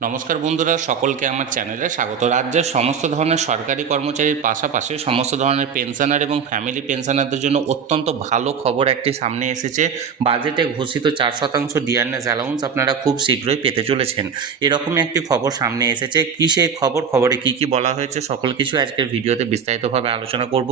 নমস্কার বন্ধুরা, সকলকে আমার চ্যানেলে স্বাগত। রাজ্যের সমস্ত ধরনের সরকারি কর্মচারীর পাশাপাশি সমস্ত ধরনের পেনশনার এবং ফ্যামিলি পেনশনারদের জন্য অত্যন্ত ভালো খবর একটি সামনে এসেছে। বাজেটে ঘোষিত 4% ডিয়ারনেস অ্যালাউন্স আপনারা খুব শীঘ্রই পেতে চলেছেন। এরকমই একটি খবর সামনে এসেছে। কি সেই খবরে কি বলা হয়েছে সকল কিছু আজকের ভিডিওতে বিস্তারিতভাবে আলোচনা করব।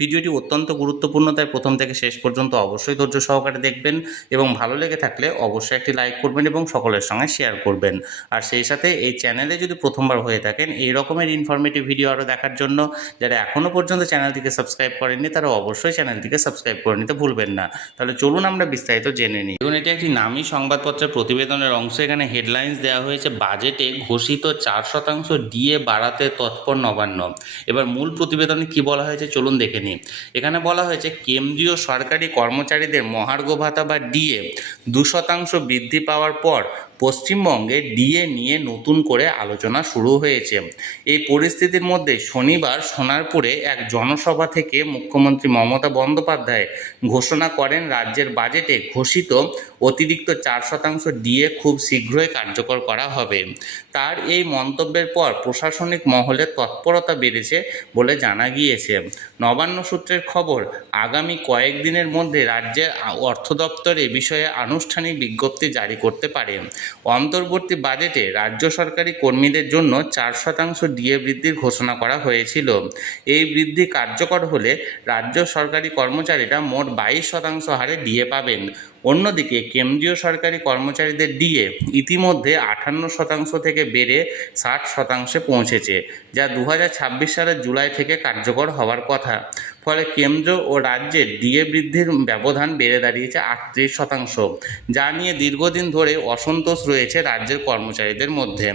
ভিডিওটি অত্যন্ত গুরুত্বপূর্ণ, তাই প্রথম থেকে শেষ পর্যন্ত অবশ্যই ধৈর্য সহকারে দেখবেন এবং ভালো লেগে থাকলে অবশ্যই একটি লাইক করবেন এবং সকলের সঙ্গে শেয়ার করবেন। আর সেই সাথে এই চ্যানেলে যদি প্রথমবার হয়ে থাকেন এই রকমের ইনফরমেটিভ ভিডিও আরও দেখার জন্য যারা এখনও পর্যন্ত চ্যানেলটিকে সাবস্ক্রাইব করেননি তারা অবশ্যই চ্যানেলটিকে সাবস্ক্রাইব করে নিতে ভুলবেন না। তাহলে চলুন আমরা বিস্তারিত জেনে নিই। দেখুন, এটি একটি নামী সংবাদপত্রের প্রতিবেদনের অংশ। এখানে হেডলাইন্স দেওয়া হয়েছে, বাজেটে ঘোষিত 4% ডিএ বাড়াতে তৎপর নবান্ন। এবার মূল প্রতিবেদনে কি বলা হয়েছে চলুন দেখে নিই। এখানে বলা হয়েছে, কেন্দ্রীয় সরকারি কর্মচারীদের মহার্ঘ ভাতা বা ডিএ 2% বৃদ্ধি পাওয়ার পর পশ্চিমবঙ্গে ডিএ নিয়ে নতুন করে আলোচনা শুরু হয়েছে। এই পরিস্থিতির মধ্যে শনিবার সোনারপুরে এক জনসভা থেকে মুখ্যমন্ত্রী মমতা বন্দ্যোপাধ্যায় ঘোষণা করেন, রাজ্যের বাজেটে ঘোষিত অতিরিক্ত 4% ডিএ খুব শীঘ্রই কার্যকর করা হবে। তার এই মন্তব্যের পর প্রশাসনিক মহলে তৎপরতা বেড়েছে বলে জানা গিয়েছে। নবান্ন সূত্রের খবর, আগামী কয়েকদিনের মধ্যে রাজ্যের অর্থ দপ্তর এ বিষয়ে আনুষ্ঠানিক বিজ্ঞপ্তি জারি করতে পারে। অন্তর্বর্তী বাজেটে রাজ্য সরকারি কর্মীদের জন্য 4% ডিএ বৃদ্ধির ঘোষণা করা হয়েছিল। এই বৃদ্ধি কার্যকর হলে রাজ্য সরকারি কর্মচারীরা মোট 22% হারে ডিএ পাবেন। অন্যদিকে কেন্দ্রীয় সরকারি কর্মচারীদের ডিএ ইতিমধ্যে 58% থেকে বেড়ে 60% পৌঁছেছে, যা 2026 সালের জুলাই থেকে কার্যকর হওয়ার কথা। ফলে কেন্দ্র ও রাজ্যের ডিএ বৃদ্ধির ব্যবধান বেড়ে দাঁড়িয়েছে 38%, যা নিয়ে দীর্ঘদিন ধরে অসন্তোষ রয়েছে রাজ্যের কর্মচারীদের মধ্যে।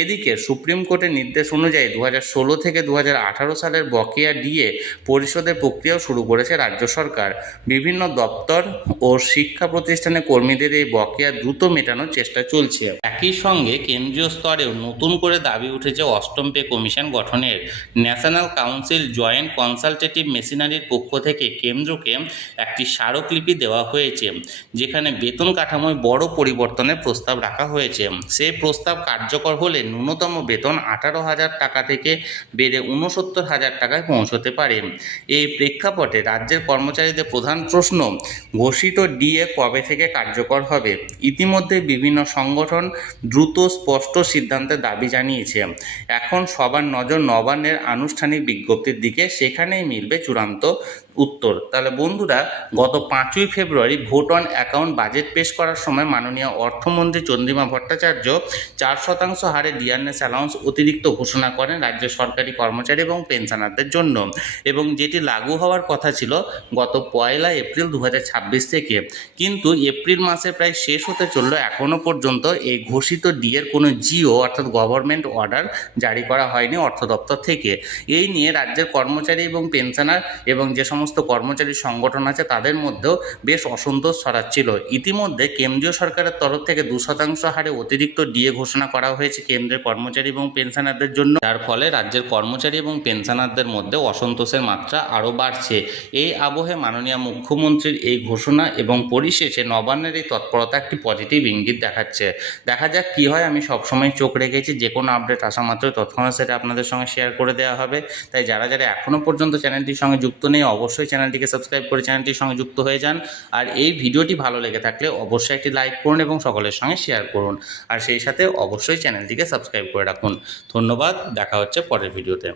এদিকে সুপ্রিম কোর্টের নির্দেশ অনুযায়ী 2016 থেকে 2018 সালের বকেয়া ডিএ পরিশোধের প্রক্রিয়াও শুরু করেছে রাজ্য সরকার। বিভিন্ন দপ্তর ও শিক্ষা প্রতিষ্ঠানে কর্মীদের এই বকেয়া দ্রুত মেটানোর চেষ্টা চলছে। একই সঙ্গে কেন্দ্রীয় স্তরেও নতুন করে দাবি উঠেছে অষ্টম পে কমিশন গঠনের। ন্যাশনাল কাউন্সিল জয়েন্ট কনসালটেটিভ মেশিনারির পক্ষ থেকে কেন্দ্রকে একটি স্মারকলিপি দেওয়া হয়েছে, যেখানে বেতন কাঠামোয় বড় পরিবর্তনের প্রস্তাব রাখা হয়েছে। সেই প্রস্তাব কার্যকর হলে ন্যূনতম বেতন 18,000 টাকা থেকে বেড়ে 69,000 টাকায় পৌঁছতে পারে। এই প্রেক্ষাপটে রাজ্যের কর্মচারীদের প্রধান প্রশ্ন, ঘোষিত ডিএ কবে থেকে কার্যকর হবে? ইতিমধ্যে বিভিন্ন সংগঠন দ্রুত স্পষ্ট সিদ্ধান্তের দাবি জানিয়েছে। এখন সবার নজর নবান্নের আনুষ্ঠানিক বিজ্ঞপ্তির দিকে, সেখানেই মিলবে চূড়ান্ত উত্তর। তাহলে বন্ধুরা, গত 5ই ফেব্রুয়ারি ভোট অন অ্যাকাউন্ট বাজেট পেশ করার সময় মাননীয় অর্থমন্ত্রী চন্দ্রিমা ভট্টাচার্য 4% হারে ডিয়ারনেস অ্যালাউন্স অতিরিক্ত ঘোষণা করেন রাজ্যের সরকারি কর্মচারী এবং পেনশনারদের জন্য, এবং যেটি লাগু হওয়ার কথা ছিল গত 1 এপ্রিল 2026 থেকে। কিন্তু এপ্রিল মাসের প্রায় শেষ হতে চলল, এখনও পর্যন্ত এই ঘোষিত ডিএর কোনো জিও অর্থাৎ গভর্নমেন্ট অর্ডার জারি করা হয়নি অর্থ দপ্তর থেকে। এই নিয়ে রাজ্যের কর্মচারী এবং পেনশনার এবং যে সমস্ত কর্মচারী সংগঠন আছে তাদের মধ্যেও বেশ অসন্তোষ ছড়াচ্ছিল। ইতিমধ্যে কেন্দ্রীয় সরকারের তরফ থেকে 2% হারে অতিরিক্ত ডিএ ঘোষণা করা হয়েছে কেন্দ্রের কর্মচারী এবং পেনশনারদের জন্য, যার ফলে রাজ্যের কর্মচারী এবং পেনশনারদের মধ্যে অসন্তোষের মাত্রা আরও বাড়ছে। এই আবহে মাননীয় মুখ্যমন্ত্রীর এই ঘোষণা এবং পরিশেষে নবান্নের এই তৎপরতা একটি পজিটিভ ইঙ্গিত দেখাচ্ছে। দেখা যাক কী হয়। আমি সবসময় চোখ রেখেছি, যে কোনো আপডেট আসা মাত্র তৎক্ষণাৎ সেটা আপনাদের সঙ্গে শেয়ার করে দেওয়া হবে। তাই যারা এখনও পর্যন্ত চ্যানেলটির সঙ্গে যুক্ত নেই অবশ্যই চ্যানেলটিকে সাবস্ক্রাইব করে চ্যানেলটির সঙ্গে যুক্ত হয়ে যান। আর এই ভিডিওটি ভালো লেগে থাকলে অবশ্যই একটি লাইক করুন এবং সকলের সঙ্গে শেয়ার করুন। আর সেই সাথে অবশ্যই চ্যানেলটিকে সাবস্ক্রাইব করে রাখুন। ধন্যবাদ, দেখা হচ্ছে পরের ভিডিওতে।